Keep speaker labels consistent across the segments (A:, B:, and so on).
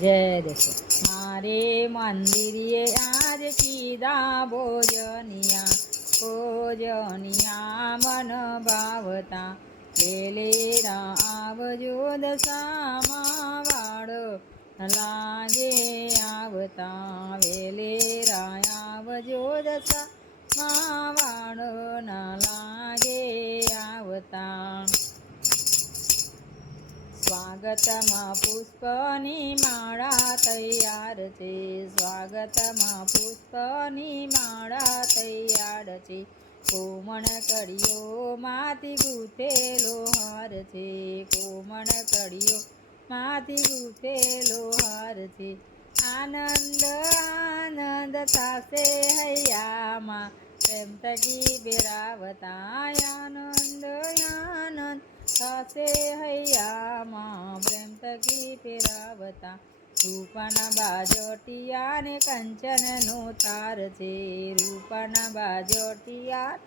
A: જય દેશો મારે મંદિરે આજ કીધા ભોજનિયા ભોજનિયા મન ભાવતા. વેલેરા આવજો દશામાં વાળો લાગે આવતા. વેલેરા આવજો દશા વાળો ના લાગે આવતા. સ્વાગતમાં પુષ્પની માળા તૈયાર છે સ્વાગતમાં પુષ્પની માળા તૈયાર છે કોમણ કડિયો માથી ગૂંથેલો હાર છે કોમણ કડિયો માથી ગૂંથેલો હાર છે આનંદ આનંદ થાશે હૈયામાં પ્રેમ તકી બિરાવતા આનંદ આનંદ થશે હૈયામાં પ્રેમ તકી પેરાવતા રૂપાના બાજોટિયા ને કંચનનો તાર છે. રૂપાના બાજોટિયા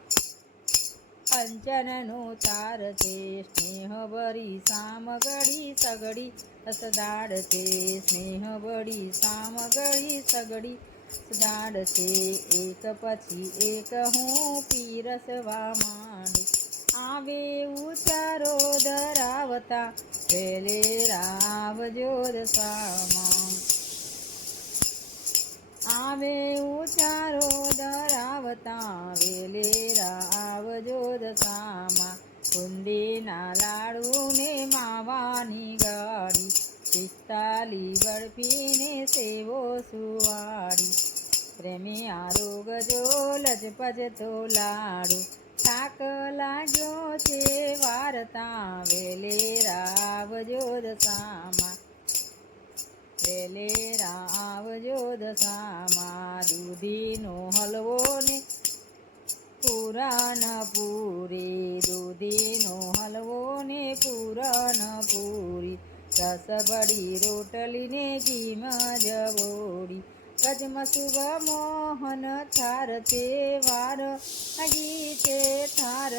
A: કંચનનો તાર છે. સ્નેહ ભરી સામગડી સગડી સદાડ છે. સ્નેહ ભરી સામગડી સગડી સદાડ છે. એક પછી એક હું પીરસવા માંડું. આવે ઉચારો ધરાવતા, પેલે રાવજો દશામાં. આવે ઉચારો ધરાવતા, વેલે રાવજો દશામાં. કુંડીના લાડુને માવાની ગાડી પિસ્તાલી બરફીને સેવો સુવાડી. પ્રેમી આરોગજો લજપજ તો લાડુ, થાક લાગ્યો છે વારતા વેલે રાવજો દશામાં. વેલે રાવજો દશામાં દૂધીનો હલવો ને. પુરાણ પૂરી દૂધીનો હલવો ને પુરાણ પૂરી રસબડી રોટલી ને ઘીમ જબોડી કજમ શુભ મોહન થાર તે વાર ગીતે થાર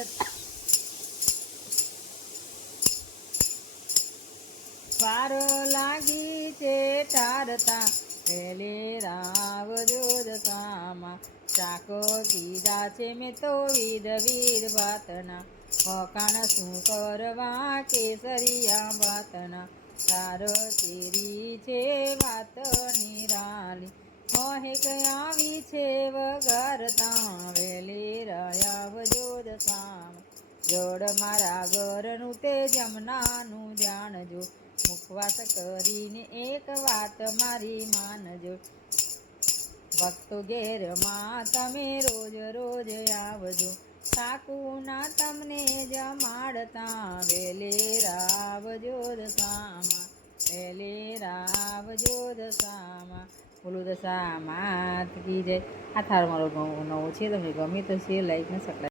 A: વાર લાગી છે ઠારતા પેલે રાવ દશામાં ચાકો સીધા છે મેં તો વિધ વીર વાતના મકાન શું કરવા કેસરિયા વાતના તારો ચેરી છે વાત નિરાલી મહેક આવી છે વગારતા વેલે રહ્યા જોદ સામ જોડ મારા ઘરનું તે જમનાનું જાણજો મુખવાસ કરીને એક વાત મારી માનજો. ભક્તો ઘેરમાં તમે રોજ રોજ આવજો. સાકુના તમને જમાડતા વેલે રાવજો દશામાં. વેલે રાવજો દશામાં. બોલું દશામાં કી જાય આ થાર મારો નવો છે તમને ગમે તો છે લાઈક ને સબસ્ક્રાઈબ